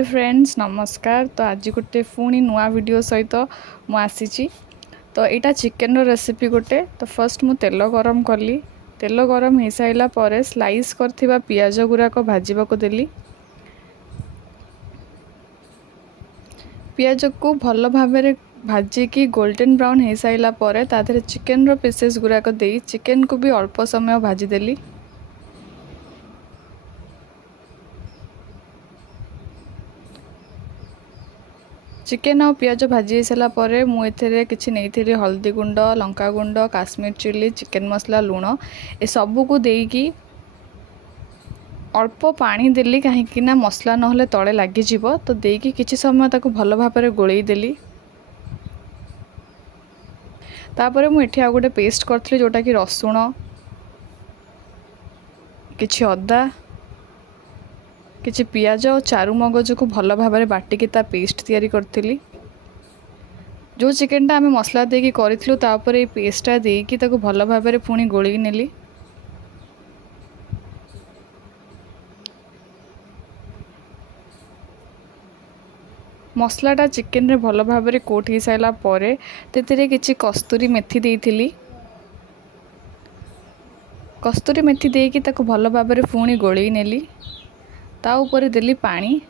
Hi friends नमस्कार। तो आज गोटे पुणी नुआ वीडियो सहित मु आसी। तो यहाँ चिकेन रेसिपी गोटे। तो फर्स्ट मु तेल गरम कली। तेल गरम हो सारा पर स्लाइस करथिबा पियाज गुराक भाजवाक देली। पियाज को भल भाव भाजिकी गोल्डन ब्राउन हो सारा पर ताधरे चिकेन रो पीसेस गुराक दे चिकेन को भी अल्प समय भाजीदेली। चिकेन और पियाज भाजी सारा पर मुझे किसी नहीं हल्दी गुंड लंका गुंड काश्मीर चिली चिकेन मसला लुण ए सबू को देकी अल्प पानी देली कहीं मसला नहले तले लगिज। तो देकी किसी समय ताको भल भाव गोलैदेली। तापर मुझे आ गोटे पेस्ट करी जोटा कि रसुण किछि अदा किछि पियाज और चारु मगज को भल भाव बाटिकी ता पेस्ट तैयारी करथिली। जो चिकेनटा आम मसला देकी करिथलु तापर ए पेस्टा देकी ताको भल भाव पुणी गोली नेली। मसलाटा चिकेन रे भल भाव कोट हो सारा पर तेरे किछि कस्तूरी मेथी देइथिली। कस्तूरी मेथी देकी ताको भल भाव पुणी गोली नेली। ता ऊपर देली पानी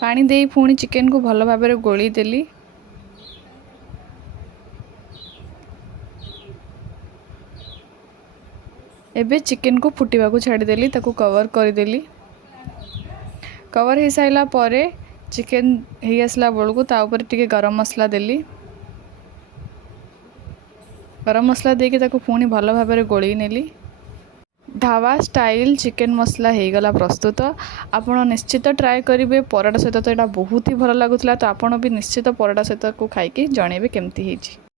पानी दे पुणी चिकेन को भल भाव गोली देली। एबे चिकेन को फुटिबा को छाड़देली ताको कवर करदेली। कवर हो सारा पर चिकेन हो आसला बेलू ता ऊपर टिके गरम मसला देली। गरम मसला देके ताको पुणी भल भाव गोली नेली। ढाबा स्टाइल चिकेन मसला हो गला प्रस्तुत। आपण निश्चित ट्राए करेंगे पराठा सहित। तो यहाँ बहुत ही भल लगुला। तो आपण भी निश्चित पराठा सहित को खाई जनइबे केमती होइछि।